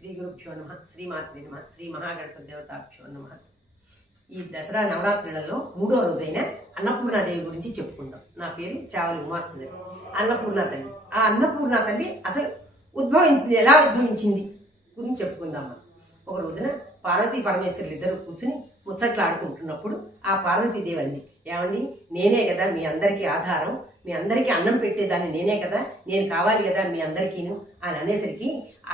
శ్రీ గురుభ్యో నమ, శ్రీమాత్రే నమ, శ్రీ మహాగణపతి దేవతాభ్యో నమ. ఈ దసరా నవరాత్రులలో 3వ రోజైన అన్నపూర్ణాదేవి గురించి చెప్పుకుందాం. నా పేరు చావలి ఉమాసుందరి. అన్నపూర్ణ తల్లి, ఆ అన్నపూర్ణ తల్లి అసలు ఉద్భవించింది, ఎలా ఉద్భవించింది గురించి చెప్పుకుందామా. ఒక రోజున పార్వతీ పరమేశ్వరులు ఇద్దరు కూర్చుని ముచ్చట్లు ఆడుకుంటున్నప్పుడు ఆ పార్వతీదేవి అంది, ఏమండి నేనే కదా మీ అందరికీ ఆధారం, మీ అందరికీ అన్నం పెట్టేదాన్ని నేనే కదా, నేను కావాలి కదా మీ అందరికీను అని అనేసరికి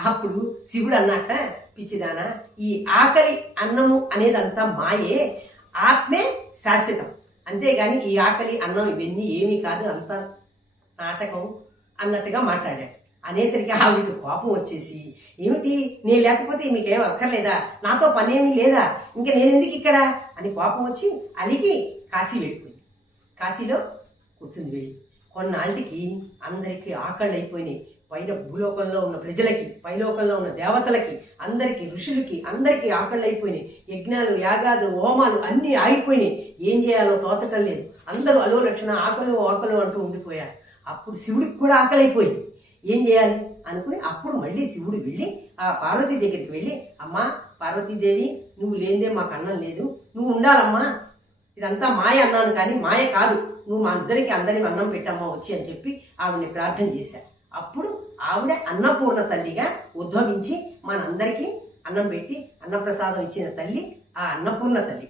అప్పుడు శివుడు అన్నట్ట, పిచ్చిదానా, ఈ ఆకలి అన్నము అనేదంతా మాయే, ఆత్మే శాశ్వతం, అంతేగాని ఈ ఆకలి అన్నం ఇవన్నీ ఏమీ కాదు, అంతా నాటకం అన్నట్టుగా మాట్లాడాడు. అనేసరికి ఆవిడికి కోపం వచ్చేసి, ఏమిటి నేను లేకపోతే మీకేం అక్కర్లేదా, నాతో పనేమీ లేదా, ఇంకా నేను ఎందుకు ఇక్కడ అని కోపం వచ్చి అలిగి కాశీ వెళ్ళిపోయింది. కాశీలో కూర్చుంది. వెళ్ళి కొన్నాళ్ళకి అందరికీ ఆకళ్ళు అయిపోయినాయి. పైన భూలోకంలో ఉన్న ప్రజలకి, పైలోకంలో ఉన్న దేవతలకి, అందరికీ ఋషులకి అందరికీ ఆకళ్ళు అయిపోయినాయి. యజ్ఞాలు, యాగాలు, హోమాలు అన్నీ ఆగిపోయినాయి. ఏం చేయాలో తోచటం లేదు. అందరూ అలో లక్షణ ఆకలు ఆకలు అంటూ ఉండిపోయారు. అప్పుడు శివుడికి కూడా ఆకలి అయిపోయింది. ఏం చేయాలి అనుకుని అప్పుడు మళ్ళీ శివుడు వెళ్ళి ఆ పార్వతీ దగ్గరికి వెళ్ళి, అమ్మా పార్వతీదేవి, నువ్వు లేనిదే మాకు అన్నం లేదు, నువ్వు ఉండాలమ్మా, ఇదంతా మాయ అన్నాను కానీ మాయ కాదు, నువ్వు మా అందరికి అన్నం పెట్టమ్మా వచ్చి అని చెప్పి ఆవిడని ప్రార్థన చేశారు. అప్పుడు ఆవిడ అన్నపూర్ణ తల్లిగా ఉద్భవించి మనందరికీ అన్నం పెట్టి అన్నప్రసాదం ఇచ్చిన తల్లి ఆ అన్నపూర్ణ తల్లి.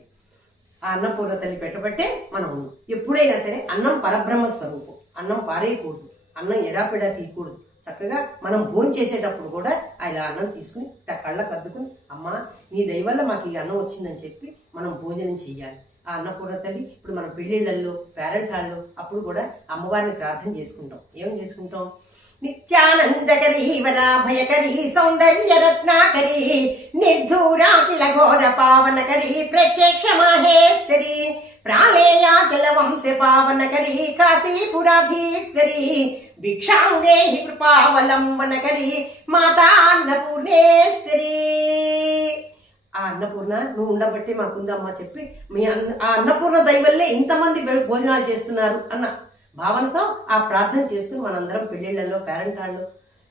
ఆ అన్నపూర్ణ తల్లి పెట్టబట్టే మనం ఎప్పుడైనా సరే అన్నం పరబ్రహ్మ స్వరూపం, అన్నం పారేయకూడదు, అన్నం ఎడాపెడా తీయకూడదు. చక్కగా మనం భోజనం చేసేటప్పుడు కూడా ఇలా అన్నం తీసుకుని ఇట్లా కళ్ళకు అద్దుకుని, అమ్మ నీ దయ వల్ల మాకు ఈ అన్నం వచ్చిందని చెప్పి మనం భోజనం చేయాలి. ఆ అన్నపూర్ణ తల్లి ఇప్పుడు మనం పెళ్లిళ్లలో, పేరెంట్ హాల్లో అప్పుడు కూడా అమ్మవారిని ప్రార్థన చేసుకుంటాం. ఏం చేసుకుంటాం? నిత్యానందకరీ వరాభయకరీ సౌందర్య రత్నాకరీ నిర్ధూరాఖిల ఘోర పావనకరీ ప్రత్యక్ష మాహేశ్వరీ ప్రాళేయాచల వంశ పావనకరీ కాశీపురాధీశ్వరీ భిక్షాం దేహి కృపావలంబనకరీ మాతా అన్నపూర్ణేశ్వరీ. ఆ అన్నపూర్ణ నువ్వు ఉండబట్టి మాకుందమ్మా చెప్పి ఆ అన్నపూర్ణ దయవల్లే ఇంతమంది భోజనాలు చేస్తున్నారు అన్న భావనతో ఆ ప్రార్థన చేసుకుని మనందరం పెళ్లిళ్లలో, పేరెంట్ హాల్లో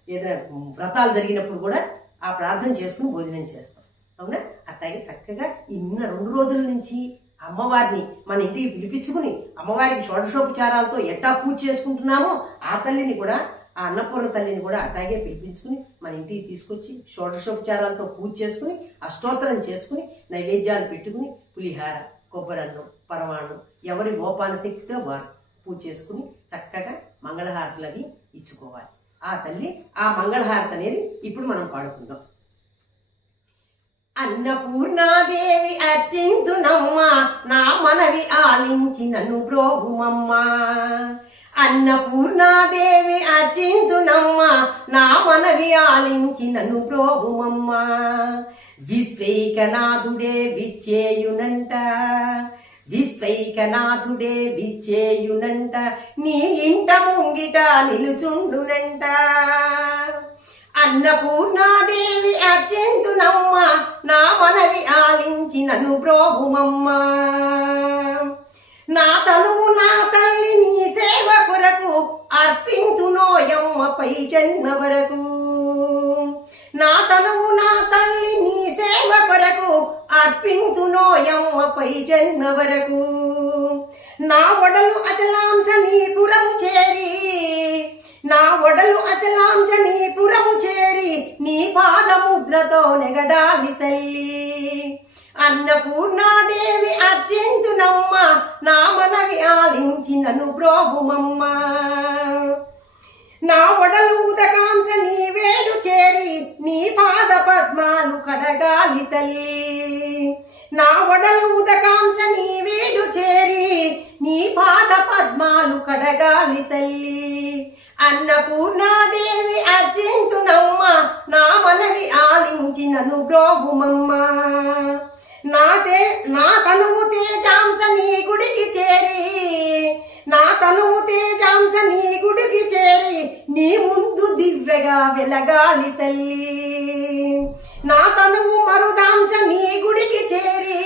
ఏదైనా వ్రతాలు జరిగినప్పుడు కూడా ఆ ప్రార్థన చేసుకుని భోజనం చేస్తాం. అవునా? అట్లాగే చక్కగా ఇన్న 2 రోజుల నుంచి అమ్మవారిని మన ఇంటికి పిలిపించుకుని అమ్మవారికి షోడశోపచారాలతో ఎట్టా పూజ చేసుకుంటున్నామో ఆ తల్లిని కూడా, ఆ అన్నపూర్ణ తల్లిని కూడా అట్లాగే పిలిపించుకుని మన ఇంటికి తీసుకొచ్చి షోడశోపచారాలతో పూజ చేసుకుని అష్టోత్తరం చేసుకుని నైవేద్యాలు పెట్టుకుని పులిహార, కొబ్బరన్నం, పరమాన్నం ఎవరి గోపాన శక్తితో వారు పూజ చేసుకుని చక్కగా మంగళహారతులు అవి ఇచ్చుకోవాలి. ఆ తల్లి ఆ మంగళహారతి అనేది ఇప్పుడు మనం పాడుకుందాం. అన్నపూర్ణాదేవి అర్చింతునమ్మ, నా మనవి ఆలించి నన్ను బ్రోహుమమ్మ. అన్నపూర్ణాదేవి అర్చింతునమ్మ, నా మనవి ఆలించి నన్ను బ్రోహుమమ్మ. విశ్వైకనాథుడే విచ్చేయునంట, విశ్వైకనాథుడే విచ్చేయునంట, నీ ఇంట ముంగిట నిలుచుండునంట. అన్నపూర్ణాదేవి అర్చింతునమ్మ, నా మనవి ఆలించి నన్ను బ్రోహుమమ్మ. నా తనువు నా తల్లి నీ సేవ కొరకు అర్పింతునోయమ్మ పై జన్మ వరకు. నా తనువు నా తల్లి నీ సేవ కొరకు అర్పింతునోయమ్మ పై జన్మ వరకు. నా ఒడలు అచలాంశ నీ పురము చేరి, నా ఒడలు అచలాంశ నీ పురము చేరి నీ పాదముద్రతో నెగడాలి తల్లి. అన్నపూర్ణాదేవి అర్చింతునమ్మ, నా మనవి ఆలించి నన్ను బ్రోహుమమ్మ. నా ఒడలు ఉదకాంశ నీ వేడు చేరి నీ పాద పద్మాలు కడగాలి తల్లి. నా ఒడలు ఉదకాంశ నీ వేడు చేరి నీ పాద పద్మాలు కడగాలి తల్లి. అన్నపూర్ణాదేవి అర్చింతునమ్మ, నా మనవి ఆలించి నన్ను బ్రోహుమమ్మ. నా తనువు తేజాంశ నీ గుడికి చేరి, నా తనువు తేజాంశ నీ గుడికి చేరి నీ ముందు దివ్యగా వెలగాలి తల్లి. నా తనువు మరుదాంశ నీ గుడికి చేరి,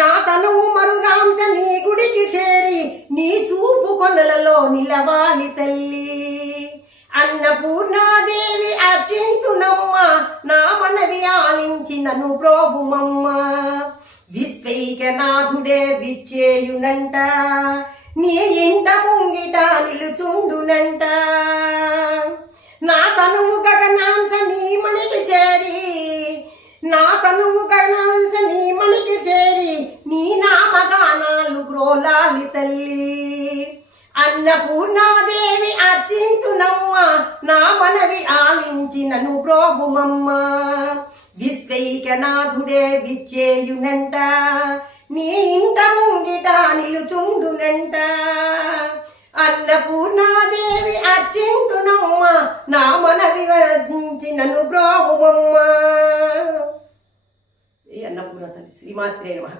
నా తనువు మరుదాంశ నీ గుడికి చేరి నీ చూపు కొనలలో నిలవాలి తల్లి. అన్నపూర్ణాదేవి అర్చింతునమ్మ, నా నన్ను ప్రోభుమమ్మ. విశ్వైకనాథుడే విచ్చేయునంట, నీ ఇంట ముంగిట నిలుచుండునంట. నా తనువు గగనాంశ నీ మణికి చేరి, నా తనువు గగనాంశ నీ మణికి చేరి, నీ నామగానాలు గ్రోలాలి తల్లి. అన్నపూర్ణాదేవి అర్చింతునమ్మ, నా మనవి ఆలించి నన్ను ప్రోభుమమ్మ. విశ్వైకనాథుడే విచ్చేయునంట, నీ ఇంట ముంగిట నిలుచుండునంట. అన్నపూర్ణాదేవి అర్చింతునమ్మ, నా మనవి వర్ణించి నన్ను ప్రోభుమమ్మ. ఈ అన్నపూర్ణ తల్లి శ్రీమాత్రే నమః.